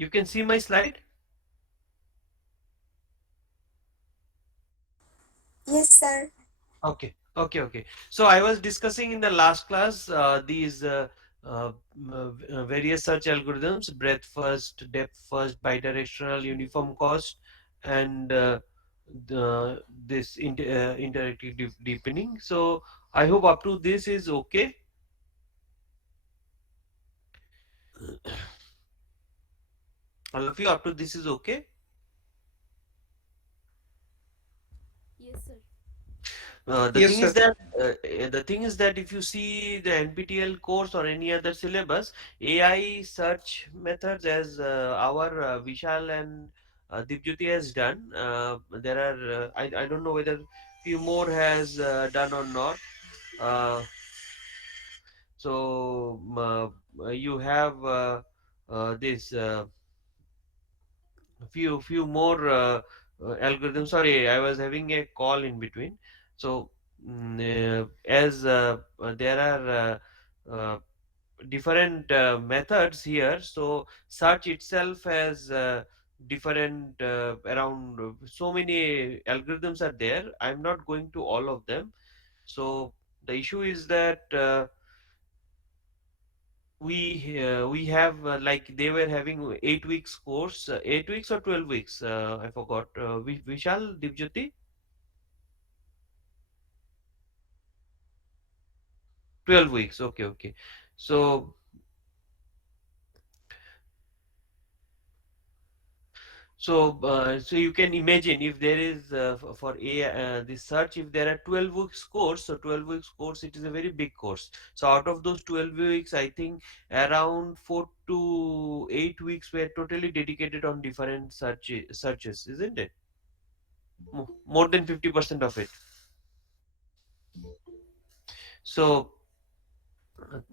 You can see my slide? Yes, sir. Okay, okay, okay. So I was discussing in the last class these various search algorithms: breadth first, depth first, bidirectional, uniform cost, and this interactive deepening. So I hope up to this is okay. All of you, up to this is okay. Yes, sir. The thing is Yes, that sir. if you see the NPTEL course or any other syllabus, AI search methods as our Vishal and Deepjyoti has done. There are I don't know whether few more has done or not. Uh, you have this. Few more algorithms. Sorry, I was having a call in between. So as there are different methods here, so search itself has different around so many algorithms are there. I'm not going to all of them. So the issue is that we have like they were having 8 weeks course, 8 weeks or 12 weeks. I forgot. Vishal, Dipjyoti, 12 weeks. Okay, okay. So so you can imagine if there is for a this search, if there are 12 weeks course, so 12 weeks course, it is a very big course. So out of those 12 weeks, I think around 4 to 8 weeks were totally dedicated on different searches, isn't it? More than 50% of it. So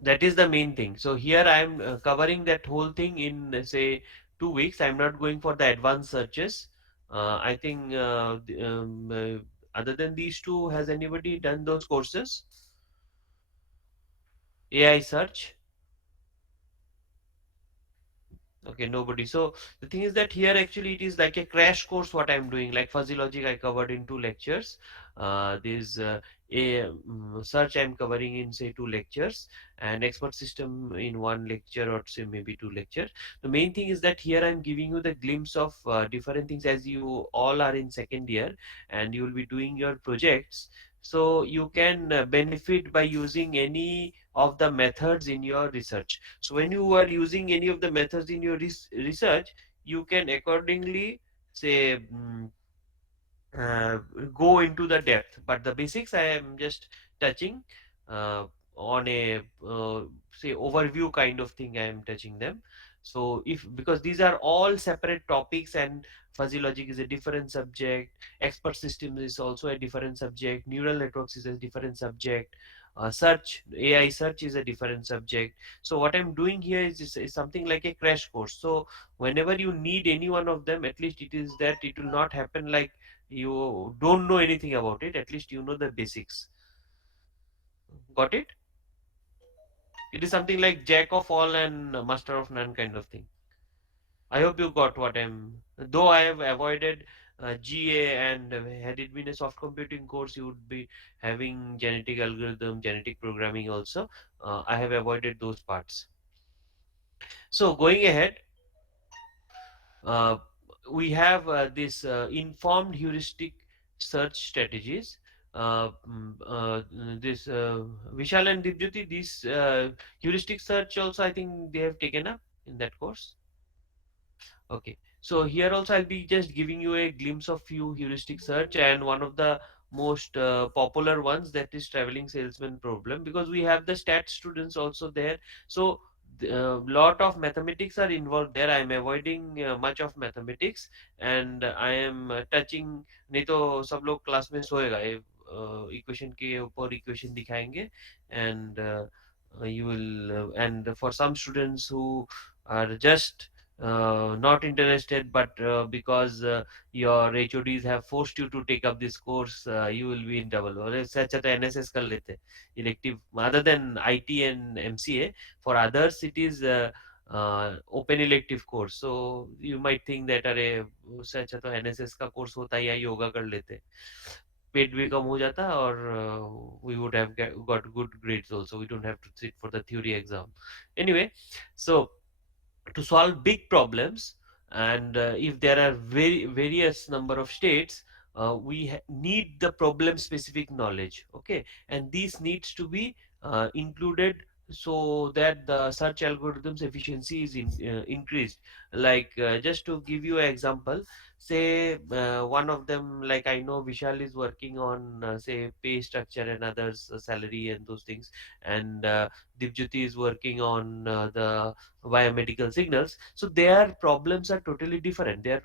that is the main thing. So here I am covering that whole thing in say 2 weeks. I'm not going for the advanced searches. I think other than these two, has anybody done those courses? AI search. Okay, nobody. So the thing is that here actually it is like a crash course what I'm doing. Like fuzzy logic I covered in 2 lectures. This search I'm covering in say 2 lectures, and expert system in 1 lecture or say maybe 2 lectures. The main thing is that here I'm giving you the glimpse of different things as you all are in second year and you will be doing your projects. So you can benefit by using any of the methods in your research. So when you are using any of the methods in your research, you can accordingly say uh, go into the depth. But the basics I am just touching uh, on a say overview kind of thing. I am touching them. So if because these are all separate topics and fuzzy logic is a different subject, expert system is also a different subject, neural networks is a different subject, search AI search is a different subject. So what I'm doing here is something like a crash course. So whenever you need any one of them, at least it is that it will not happen like you don't know anything about it. At least you know the basics. Got it? It is something like jack of all and master of none kind of thing. I hope you got what I'm. Though I have avoided GA, and had it been a soft computing course, you would be having genetic algorithm, genetic programming also. I have avoided those parts. So going ahead, uh, we have this informed heuristic search strategies. This Vishal and Dipjyoti, this heuristic search also I think they have taken up in that course. Okay, so here also I'll be just giving you a glimpse of few heuristic search, and one of the most popular ones, that is traveling salesman problem, because we have the stat students also there. So lot of mathematics are involved there. I am avoiding much of mathematics, and I am touching, नहीं तो सब लोग class में सोएगा, ये equation के ऊपर equation दिखाएंगे, and you will and for some students who are just not interested, but because your HODs have forced you to take up this course, you will be in trouble. और इससे अच्छा तो NSS कर लेते elective, other than IT and MCA. For others, it is open elective course. So you might think that अरे उससे अच्छा तो एनएसएस का कोर्स होता है या योगा कर लेते, पेट भी कम हो जाता और we would have got good grades also, we don't have to sit for the theory exam. Anyway, so to solve big problems, and if there are various number of states, we need the problem specific knowledge. Okay, and this needs to be included so that the search algorithms efficiency is increased. Like just to give you an example, say one of them, like I know Vishal is working on say pay structure and others salary and those things, and Deepjyoti is working on the biomedical signals. So their problems are totally different. Their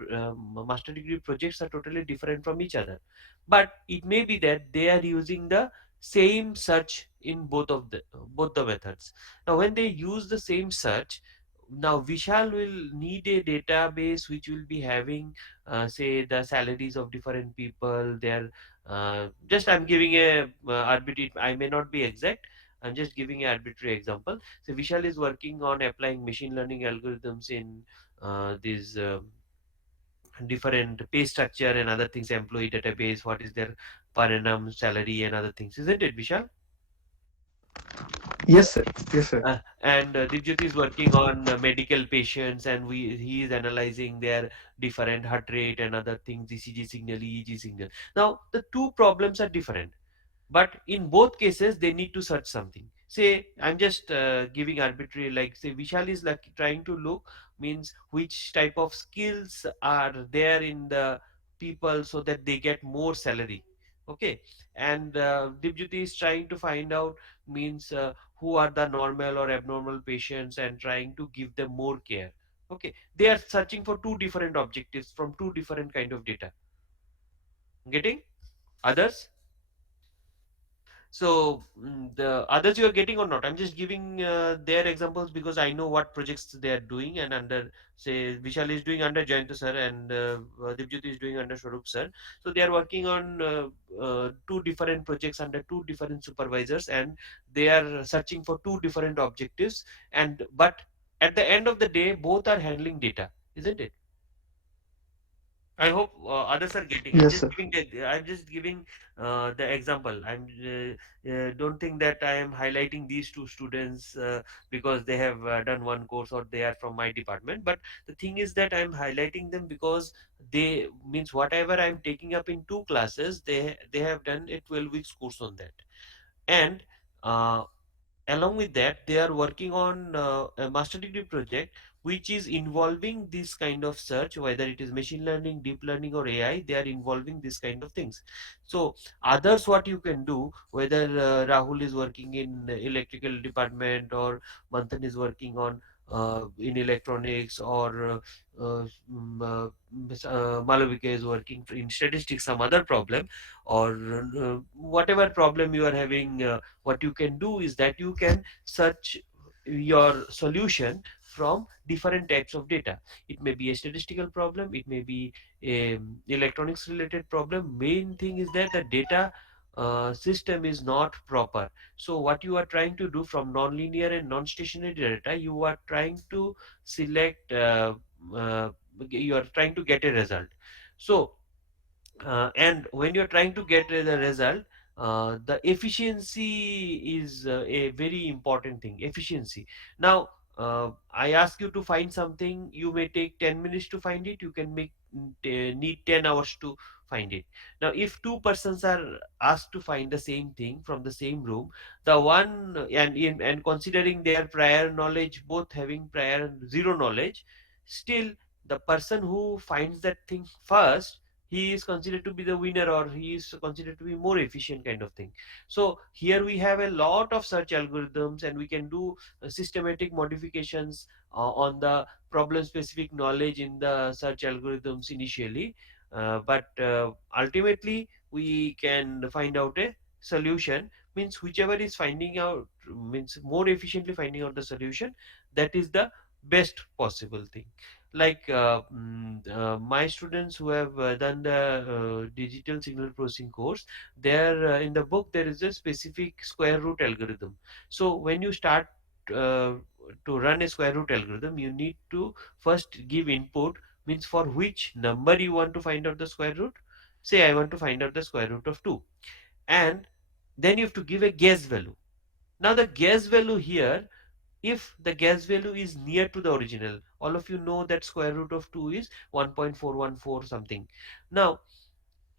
master degree projects are totally different from each other. But it may be that they are using the same search in both the methods. Now, when they use the same search, now Vishal will need a database which will be having, say, the salaries of different people. Their just I'm giving a arbitrary. I may not be exact. I'm just giving an arbitrary example. So Vishal is working on applying machine learning algorithms in these different pay structure and other things, employee database, what is their per annum salary and other things, isn't it, Vishal? Yes, sir. Yes, sir. And Divjyoti is working on medical patients, and he is analyzing their different heart rate and other things, ECG signal, EEG signal. Now the two problems are different, but in both cases they need to search something. Say I'm just giving arbitrary, like say Vishal is like trying to look, means which type of skills are there in the people so that they get more salary. Okay, and Dipjyoti is trying to find out, means who are the normal or abnormal patients and trying to give them more care. Okay, they are searching for two different objectives from two different kind of data. Getting others? So the others you are getting or not? I'm just giving their examples because I know what projects they are doing, and under, say, Vishal is doing under Jayant sir, and Dipjyoti is doing under Swarup sir. So they are working on two different projects under two different supervisors, and they are searching for two different objectives. And but at the end of the day, both are handling data, isn't it? I hope others are getting. Yes, sir. I'm just giving the example. Don't think that I am highlighting these two students because they have done one course or they are from my department. But the thing is that I'm highlighting them because they, means whatever I'm taking up in two classes, they have done a 12 weeks course on that. And uh, along with that, they are working on a master degree project which is involving this kind of search, whether it is machine learning, deep learning, or AI. They are involving this kind of things. So others, what you can do, whether Rahul is working in electrical department or Manthan is working on in electronics, or Malavika is working in statistics, some other problem, or whatever problem you are having, what you can do is that you can search your solution from different types of data. It may be a statistical problem, it may be a electronics related problem. Main thing is that the data system is not proper. So what you are trying to do from non-linear and non-stationary data, you are trying to select uh, you are trying to get a result. So and when you're trying to get the result, the efficiency is a very important thing. Efficiency. Now I ask you to find something, you may take 10 minutes to find it, you can need 10 hours to find it. Now if two persons are asked to find the same thing from the same room, the one, and considering their prior knowledge, both having prior and zero knowledge, still the person who finds that thing first, he is considered to be the winner, or he is considered to be more efficient kind of thing. So here we have a lot of search algorithms, and we can do systematic modifications on the problem specific knowledge in the search algorithms initially, but ultimately we can find out a solution, means whichever is finding out, means more efficiently finding out the solution, that is the best possible thing. Like my students who have done the digital signal processing course, there in the book there is a specific square root algorithm. So when you start uh, to run a square root algorithm, you need to first give input, means for which number you want to find out the square root. Say I want to find out the square root of 2, and then you have to give a guess value. Now the guess value here, if the guess value is near to the original, all of you know that square root of 2 is 1.414 something. Now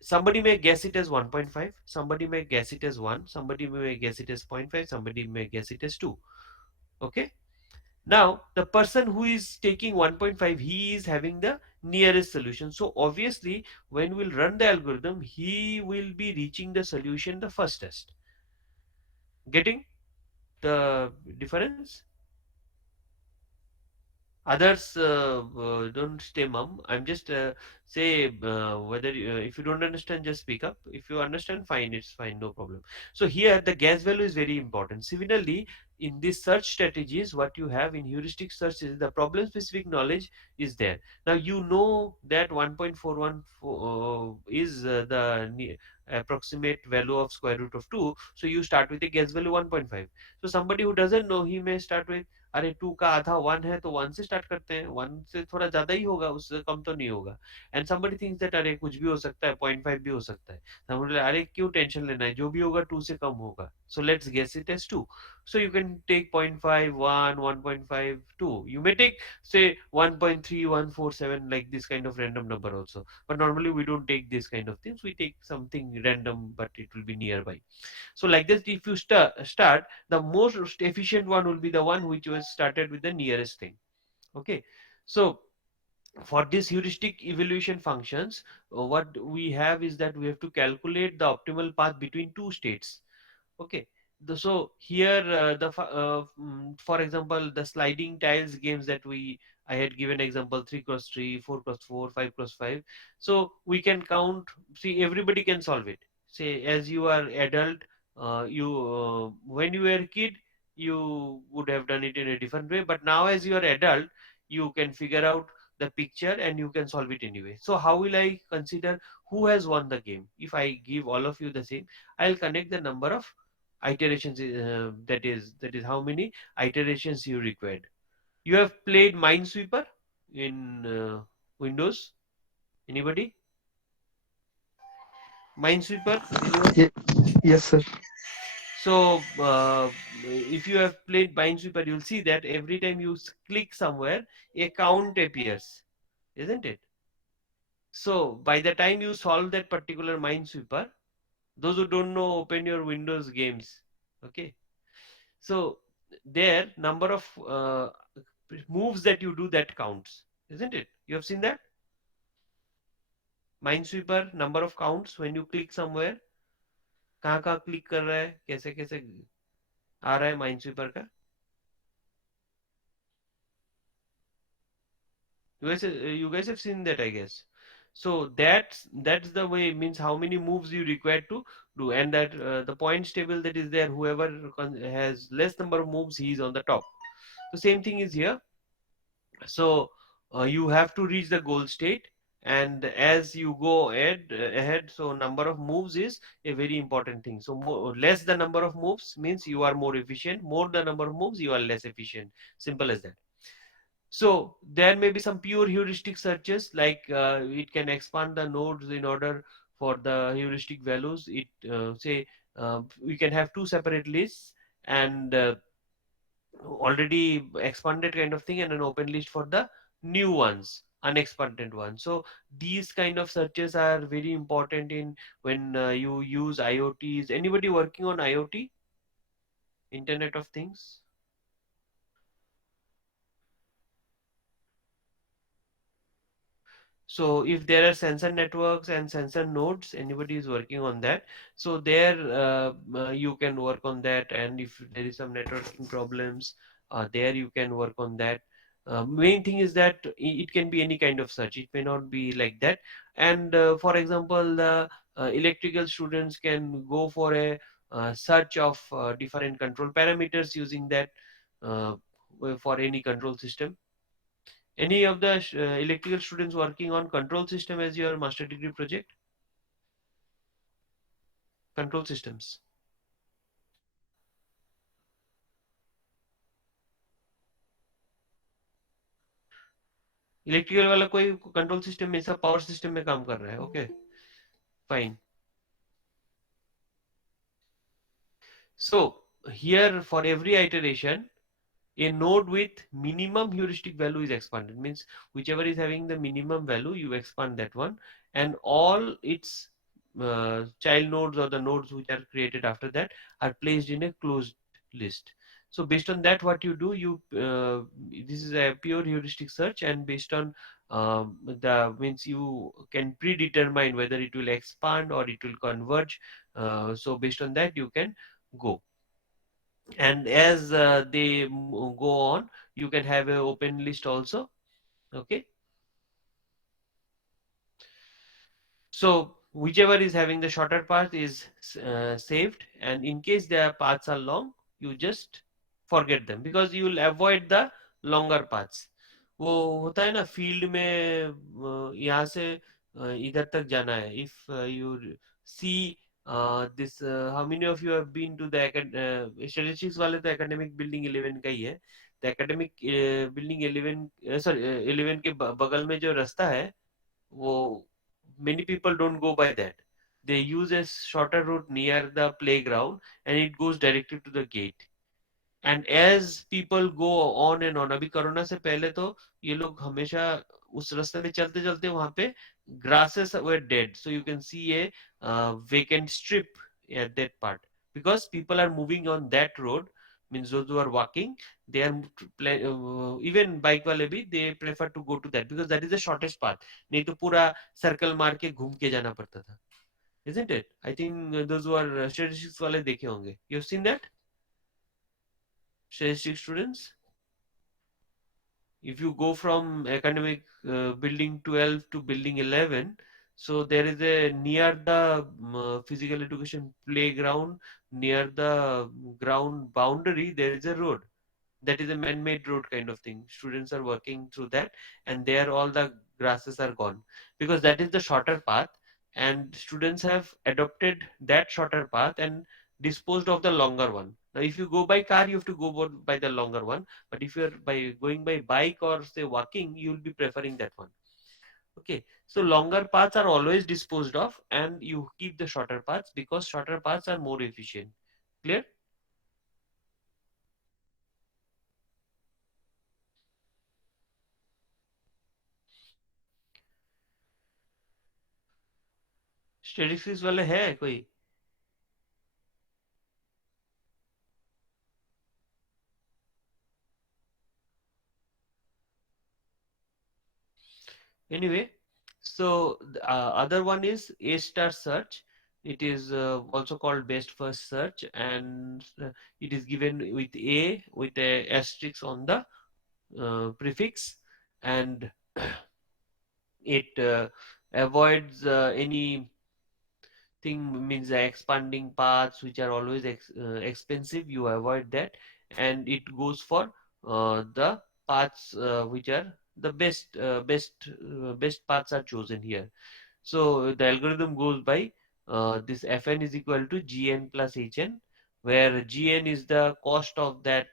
somebody may guess it as 1.5, somebody may guess it as 1, somebody may guess it as zero point 0.5, somebody may guess it as 2. Okay, now the person who is taking 1.5, he is having the nearest solution, so obviously when we'll run the algorithm, he will be reaching the solution the fastest. Getting the difference? Others don't stay mum. I'm just say whether if you don't understand, just speak up. If you understand, fine, it's fine, no problem. So here the gas value is very important. Similarly, in this search strategies, what you have in heuristic search is the problem specific knowledge is there. Now you know that 1.414 is the approximate value of square root of 2. So you start with a gas value 1.5. So somebody who doesn't know, he may start with, अरे to का आधा one है तो one से start करते हैं, one से थोड़ा ज्यादा ही होगा, उससे कम तो नहीं होगा. एंड somebody thinks that अरे कुछ भी हो सकता है, 0.5 भी हो सकता है. समझ ले, अरे क्यों टेंशन लेना है, जो भी होगा 2 से कम होगा, so let's guess it as 2. So you can take 0.5, 1, 1.5, 2. You may take say 1.3, 147, like this kind of random number also, but normally we don't take this kind of things, we take something random but it will be nearby. So like this, if you start, the most efficient one will be the one which was started with the nearest thing. Okay, so for this heuristic evaluation functions, what we have is that we have to calculate the optimal path between two states. Okay, so here for example, the sliding tiles games that I had given example, 3 cross 3, 4 cross 4, 5 cross 5. So we can count, see everybody can solve it. Say as you are adult, you when you were a kid, you would have done it in a different way, but now as you are adult, you can figure out the picture and you can solve it anyway. So how will I consider who has won the game? If I give all of you the same, I'll connect the number of iterations, that is how many iterations you required. You have played Minesweeper in Windows? Anybody? Minesweeper? Anyone? Ye- yes, sir. So if you have played Minesweeper, you'll see that every time you click somewhere, a count appears, isn't it? So by the time you solve that particular Minesweeper, those who don't know, open your Windows games. Okay. So there number of moves that you do, that counts, isn't it? You have seen that Minesweeper number of counts when you click somewhere, कहाँ कहाँ click कर रहा है, कैसे कैसे आ रहा है Minesweeper का. You guys have seen that, I guess. So that's the way, means how many moves you require to do, and that the points table that is there, whoever has less number of moves, he is on the top. The same thing is here. So you have to reach the goal state, and as you go ahead, so number of moves is a very important thing. So less the number of moves means you are more efficient, more the number of moves you are less efficient, simple as that. So there may be some pure heuristic searches, like it can expand the nodes in order for the heuristic values. It say we can have two separate lists, and already expanded kind of thing, and an open list for the new ones, unexpanded ones. So these kind of searches are very important in when you use IoTs. Anybody working on IoT, Internet of Things? So if there are sensor networks and sensor nodes, anybody is working on that. So there you can work on that, and if there is some networking problems, there you can work on that. Main thing is that it can be any kind of search. It may not be like that. And for example, the electrical students can go for a search of different control parameters using that uh, for any control system. Any of the electrical students working on control system as your master degree project? Control systems. Electrical वाला कोई control system में, सब power system में काम कर रहा है. Okay, fine. So here for every iteration, a node with minimum heuristic value is expanded, means whichever is having the minimum value you expand that one, and all its child nodes or the nodes which are created after that are placed in a closed list. So based on that, what you do, you this is a pure heuristic search, and based on the means you can predetermine whether it will expand or it will converge. So based on that you can go, and as they go on, you can have a open list also. Okay, so whichever is having the shorter path is saved, and in case their paths are long, you just forget them because you will avoid the longer paths. वो होता है ना field में, यहाँ से इधर तक जाना है. If you see this, how many of you have been to the statistics वाले तो एकेडमिक बिल्डिंग 11 का ही है. तो एकेडमिक बिल्डिंग 11, सॉरी 11 के बगल में जो रास्ता है वो, many people don't go by that. They use a shorter route near the playground and it goes directly to the gate. And as people go on and on, अभी corona से पहले तो ये लोग हमेशा उस रास्ते में चलते चलते वहां पे grasses were dead, so you can see a vacant strip at that part, because people are moving on that road, means those who are walking, they are even bike वाले भी they prefer to go to that because that is the shortest path. नहीं तो पूरा circle मार के घूम के जाना पड़ता था. Isn't it? I think those who are statistics वाले देखे होंगे. You have seen that, statistics students? If you go from academic building 12 to building 11, so there is a near the physical education playground, near the ground boundary there is a road, that is a man-made road kind of thing. Students are working through that, and there all the grasses are gone because that is the shorter path, and students have adopted that shorter path and disposed of the longer one. Now if you go by car you have to go by the longer one, but if you're by going by bike or say walking, you will be preferring that one. Okay, so longer paths are always disposed of and you keep the shorter paths because shorter paths are more efficient. Clear? Statistics वाले है कोई? Anyway, so the other one is A star search. It is also called best first search, and it is given with A with a asterisk on the prefix, and it avoids any thing, means the expanding paths which are always expensive, you avoid that, and it goes for the paths which are the best paths are chosen here. So the algorithm goes by this Fn is equal to Gn plus Hn, where Gn is the cost of that,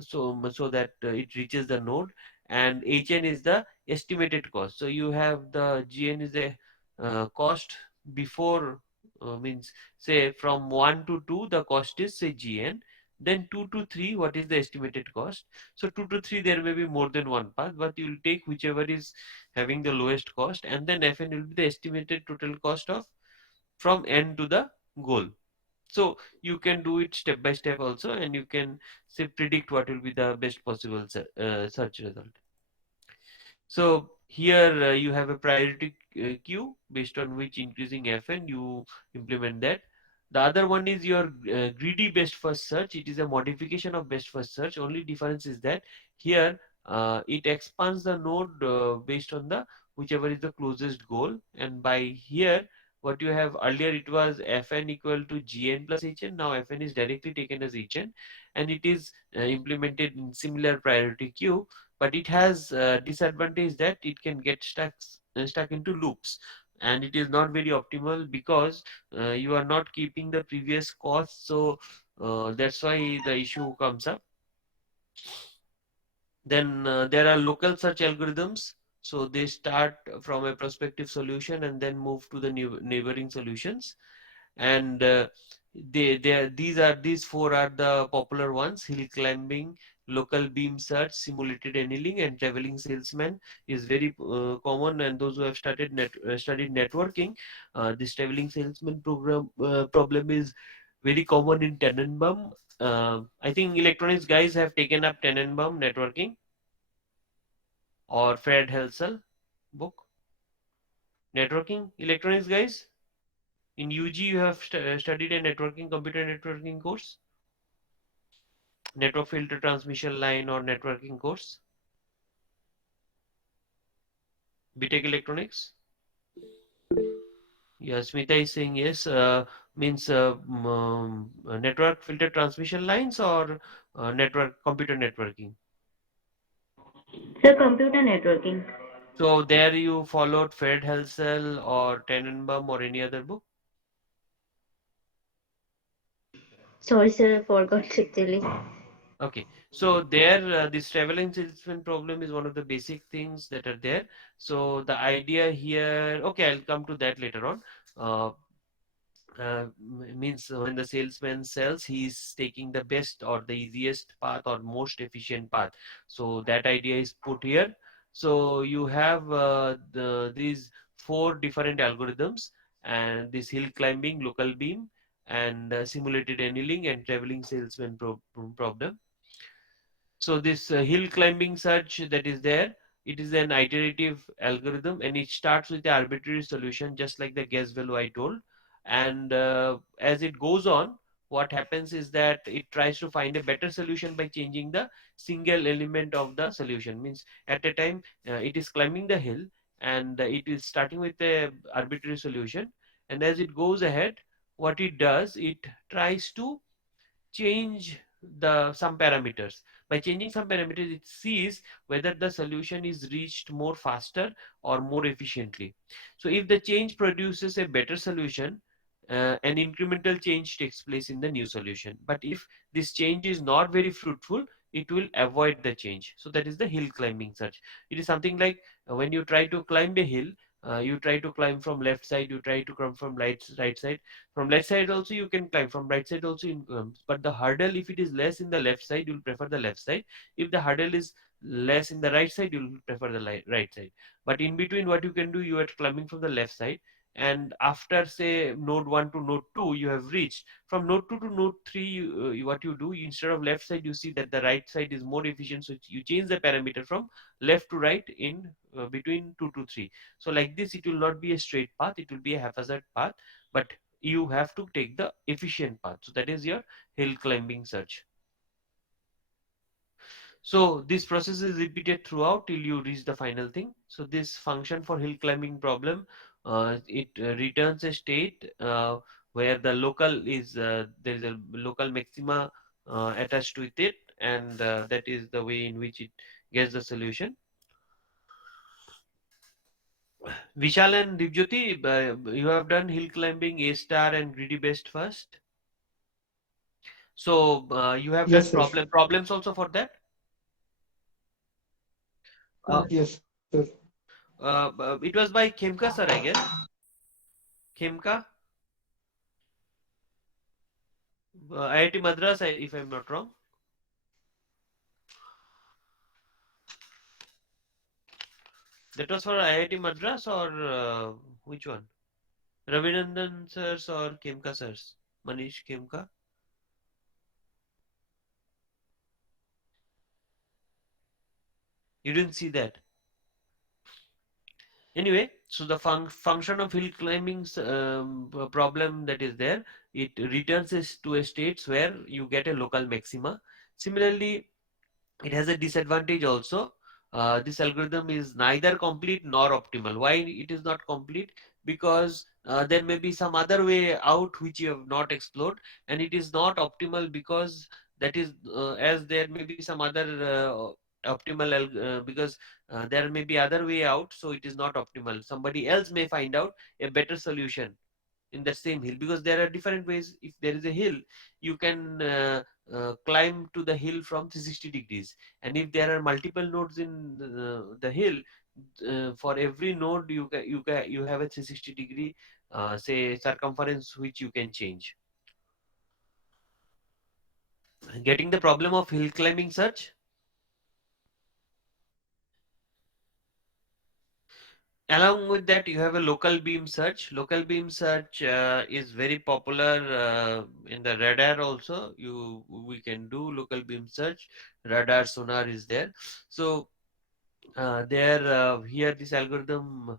so that it reaches the node, and Hn is the estimated cost. So you have the Gn is a cost before, means say from 1 to 2 the cost is say Gn, then 2 to 3 what is the estimated cost. So 2 to 3 there may be more than one path, but you will take whichever is having the lowest cost, and then Fn will be the estimated total cost of from n to the goal. So you can do it step by step also, and you can say predict what will be the best possible search result. So here you have a priority queue based on which increasing Fn you implement that. The other one is your greedy best first search. It is a modification of best first search. Only difference is that here it expands the node based on the whichever is the closest goal. And by here, what you have earlier, it was Fn equal to Gn plus Hn. Now Fn is directly taken as Hn, and it is implemented in similar priority queue, but it has disadvantage that it can get stuck into loops, and it is not very optimal because you are not keeping the previous cost. So that's why the issue comes up. Then there are local search algorithms. So they start from a prospective solution and then move to the neighboring solutions. And these four are the popular ones: hill climbing, local beam search, simulated annealing, and traveling salesman is very common. And those who have studied networking, this traveling salesman problem is very common in Tenenbaum. I think electronics guys have taken up Tenenbaum networking or Fred Helsel book. Networking electronics guys, in UG you have studied a networking computer networking course, network filter transmission line or networking course, BTech electronics. Yeah, Smita is saying yes. Means network filter transmission lines or network computer networking. So computer networking. So there you followed Fred Helsel or Tenenbaum or any other book. Sorry, sir, I forgot actually. Okay, so there, this traveling salesman problem is one of the basic things that are there. So the idea here, okay, I'll come to that later on. Uh, Means when the salesman sells, he's taking the best or the easiest path or most efficient path. So that idea is put here. So you have these four different algorithms, and this hill climbing, local beam, and simulated annealing and traveling salesman problem. So this hill climbing search that is there, it is an iterative algorithm and it starts with the arbitrary solution, just like the guess value I told. And as it goes on, what happens is that it tries to find a better solution by changing the single element of the solution. Means at a time it is climbing the hill, and it is starting with a arbitrary solution. And as it goes ahead, what it does, it tries to change the some parameters. By changing some parameters, it sees whether the solution is reached more faster or more efficiently. So if the change produces a better solution, an incremental change takes place in the new solution. But if this change is not very fruitful, it will avoid the change. So that is the hill climbing search. It is something like when you try to climb a hill, you try to climb from left side, you try to come from right side. From left side also you can climb, from right side also you can, but the hurdle, if it is less in the left side, you'll prefer the left side. If the hurdle is less in the right side, you'll prefer the right side. But in between, what you can do, you are climbing from the left side, and after say node 1 to node 2 you have reached. From node 2 to node 3, what you do, instead of left side, you see that the right side is more efficient, so you change the parameter from left to right in between 2 to 3. So like this, it will not be a straight path, it will be a haphazard path, but you have to take the efficient path. So that is your hill climbing search. So this process is repeated throughout till you reach the final thing. So this function for hill climbing problem, it returns a state where the local is there is a local maxima attached with it, and that is the way in which it gets the solution. Vishal and Deepjyoti, you have done hill climbing A star and greedy best first. So you have done Yes, sir. problems also for that. Uh, Yes, sir. it was by Khemka sir, I guess. Khemka, IIT Madras, if I'm not wrong. That was for IIT Madras or which one? Ravinandan sirs or Khemka sirs? Manish Khemka. You didn't see that. Anyway, so the function of hill climbing problem that is there, it returns to a states where you get a local maxima. Similarly, it has a disadvantage also. This algorithm is neither complete nor optimal. Why it is not complete? Because there may be some other way out which you have not explored, and it is not optimal because that is as there may be some other optimal because there may be other way out, so it is not optimal. Somebody else may find out a better solution in the same hill, because there are different ways. If there is a hill, you can climb to the hill from 360 degrees. And if there are multiple nodes in the hill, for every node you have a 360 degree say circumference which you can change. Getting the problem of hill climbing search? Along with that, you have a local beam search. Local beam search is very popular in the radar also. We can do local beam search. Radar sonar is there. So there here this algorithm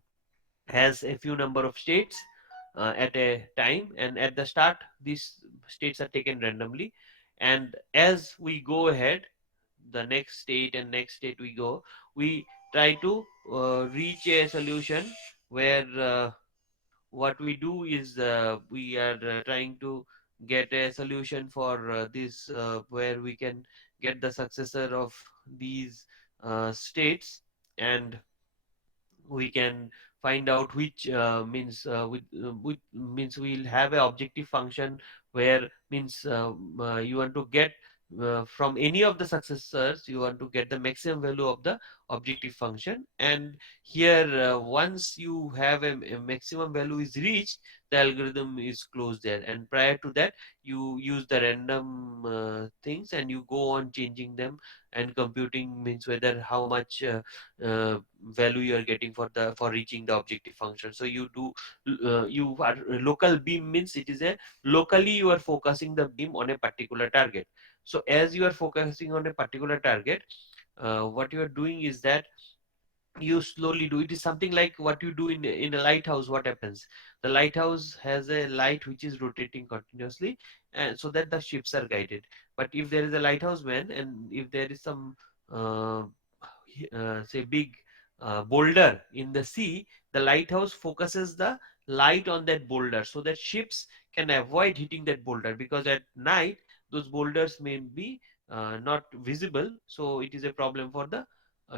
has a few number of states at a time, and at the start these states are taken randomly, and as we go ahead, the next state and next state we try to reach a solution where what we do is we are trying to get a solution for this where we can get the successor of these states, and we can find out which with means we'll have a objective function where means you want to get from any of the successors you want to get the maximum value of the objective function. And here once you have a maximum value is reached, the algorithm is closed there, and prior to that you use the random things and you go on changing them and computing means whether how much uh, value you are getting for reaching the objective function. So you do you are local beam means it is a locally you are focusing the beam on a particular target. So as you are focusing on a particular target, what you are doing is that you slowly do it is something like what you do in a lighthouse. What happens, the lighthouse has a light which is rotating continuously, and so that the ships are guided. But if there is a lighthouse man and if there is some uh, say big boulder in the sea, the lighthouse focuses the light on that boulder so that ships can avoid hitting that boulder, because at night those boulders may be not visible, so it is a problem for the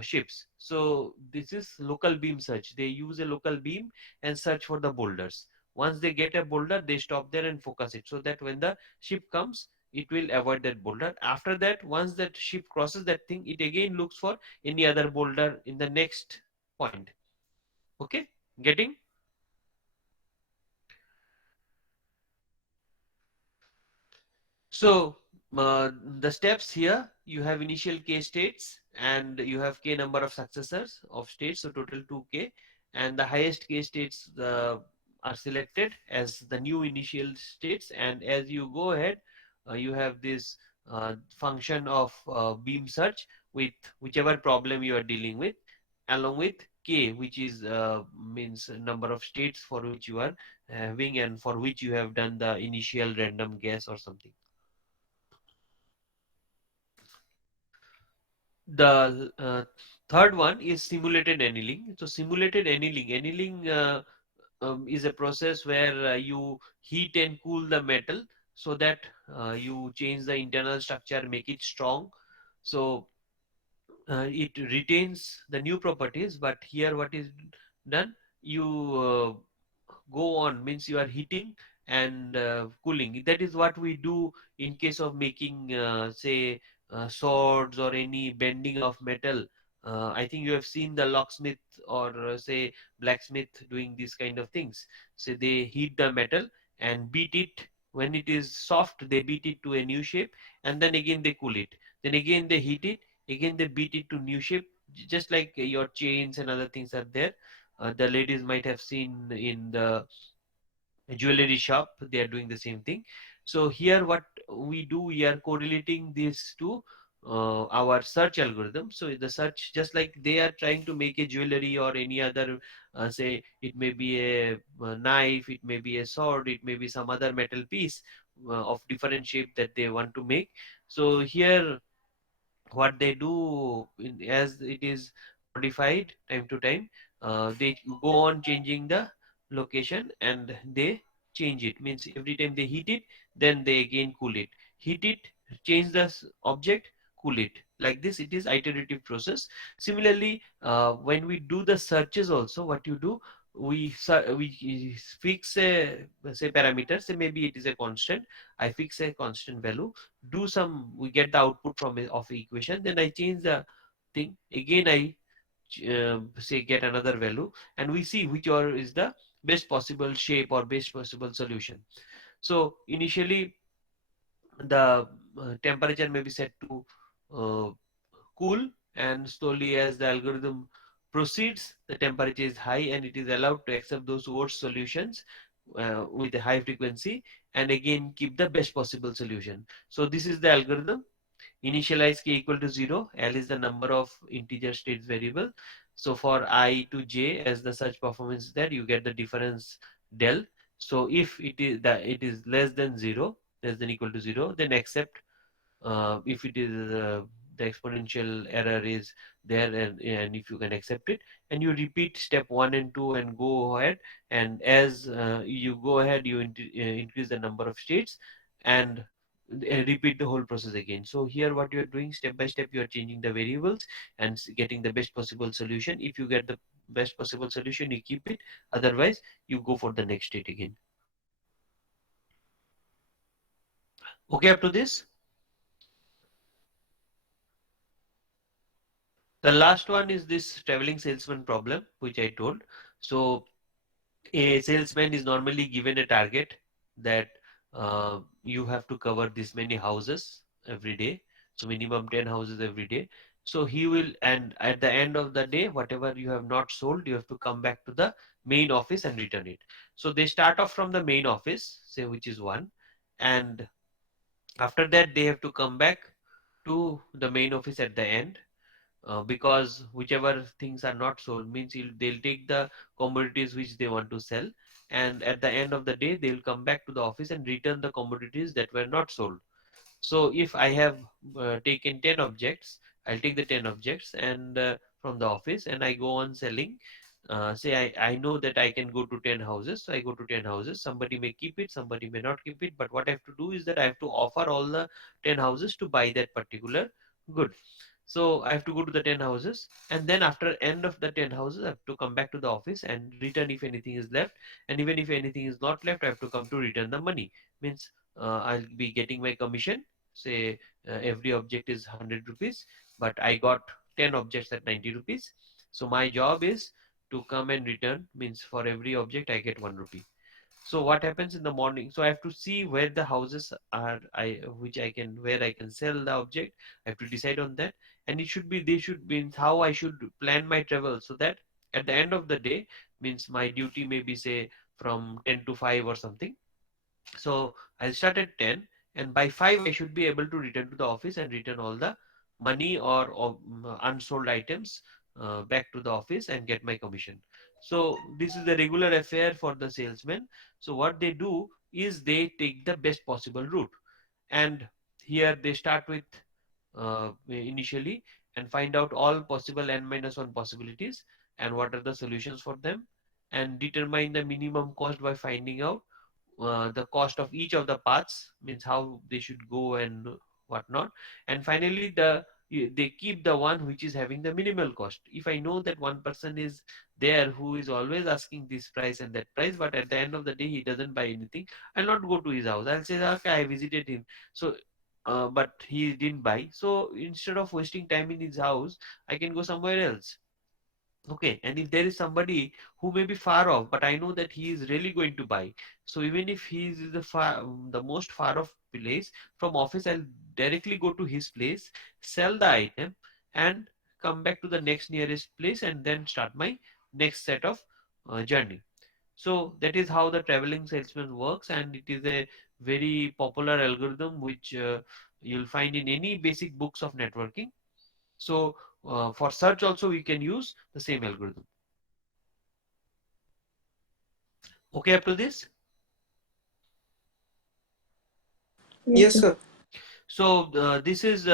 ships. So this is local beam search. They use a local beam and search for the boulders. Once they get a boulder, they stop there and focus it so that when the ship comes, it will avoid that boulder. After that, once that ship crosses that thing, it again looks for any other boulder in the next point. Okay, getting? So the steps here, you have initial k states and you have k number of successors of states, so total 2k, and the highest k states are selected as the new initial states, and as you go ahead, you have this function of beam search with whichever problem you are dealing with, along with k, which is means number of states for which you are having and for which you have done the initial random guess or something. The third one is simulated annealing. So simulated annealing is a process where you heat and cool the metal so that you change the internal structure, make it strong. So it retains the new properties, but here what is done, you go on means you are heating and cooling. That is what we do in case of making say swords or any bending of metal. I think you have seen the locksmith or say blacksmith doing these kind of things. So they heat the metal and beat it. When it is soft, they beat it to a new shape, and then again they cool it. Then again they heat it, again they beat it to new shape, just like your chains and other things are there. The ladies might have seen in the jewelry shop, they are doing the same thing. So here what we do, we are correlating this to our search algorithm. So the search, just like they are trying to make a jewelry or any other say it may be a knife, it may be a sword, it may be some other metal piece of different shape that they want to make. So here what they do as it is modified time to time, they go on changing the location and they change it, means every time they heat it, then they again cool it, heat it, change the object, cool it, like this. It is iterative process. Similarly when we do the searches also, what you do, we fix a say parameter, say maybe it is a constant. I fix a constant value, do some, we get the output from of equation, then I change the thing again. I say get another value, and we see which or is the best possible shape or best possible solution. So initially the temperature may be set to uh, cool, and slowly as the algorithm proceeds, the temperature is high and it is allowed to accept those worst solutions with a high frequency, and again keep the best possible solution. So this is the algorithm. Initialize k equal to 0. L is the number of integer states variable. So for I to j, as the search performance is there, you get the difference del. So if it is less than 0, less than equal to 0, then accept. If it is the exponential error is there, and if you can accept it, and you repeat step 1 and 2 and go ahead, and as you go ahead, you increase the number of states, and repeat the whole process again. So here what you are doing, step by step you are changing the variables and getting the best possible solution. If you get the best possible solution, you keep it, otherwise you go for the next state again. Okay, up to this. The last one is this traveling salesman problem, which I told. So a salesman is normally given a target that you have to cover this many houses every day. So minimum 10 houses every day. So he will, and at the end of the day, whatever you have not sold, you have to come back to the main office and return it. So they start off from the main office, say which is one, and after that they have to come back to the main office at the end, because whichever things are not sold means they'll take the commodities which they want to sell, and at the end of the day they'll come back to the office and return the commodities that were not sold. So if I have taken 10 objects, I'll take the 10 objects and from the office, and I go on selling. Say I know that I can go to 10 houses, so I go to 10 houses. Somebody may keep it, somebody may not keep it, but what I have to do is that I have to offer all the 10 houses to buy that particular good. So I have to go to the 10 houses, and then after end of the 10 houses, I have to come back to the office and return if anything is left. And even if anything is not left, I have to come to return the money. Means I'll be getting my commission. Say every object is 100 rupees, but I got 10 objects at 90 rupees. So my job is to come and return, means for every object I get 1 rupee. So what happens in the morning? So I have to see where the houses are, where I can sell the object. I have to decide on that, and they should be how I should plan my travel, so that at the end of the day, means my duty may be say from 10 to 5 or something. So I'll start at 10, and by 5 I should be able to return to the office and return all the money or unsold items back to the office and get my commission. So this is the regular affair for the salesman. So what they do is they take the best possible route, and here they start with initially and find out all possible n minus 1 possibilities and what are the solutions for them, and determine the minimum cost by finding out the cost of each of the paths, means how they should go and whatnot. And finally they keep the one which is having the minimal cost. If I know that one person is there who is always asking this price and that price, but at the end of the day he doesn't buy anything, I'll not go to his house. I'll say, okay, I visited him, so but he didn't buy, so instead of wasting time in his house, I can go somewhere else. Okay, and if there is somebody who may be far off, but I know that he is really going to buy, so even if he is the most far off place from office, I'll directly go to his place, sell the item, and come back to the next nearest place, and then start my next set of journey. So that is how the traveling salesman works, and it is a very popular algorithm which you'll find in any basic books of networking. So for search also we can use the same algorithm. Okay, up to this. Yes, Yes, sir. sir. So this is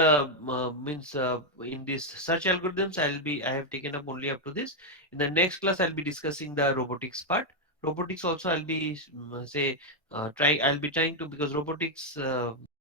means in this search algorithms I have taken up only up to this. In the next class I'll be discussing the robotics part. Robotics also I'll be say try I'll be trying to, because robotics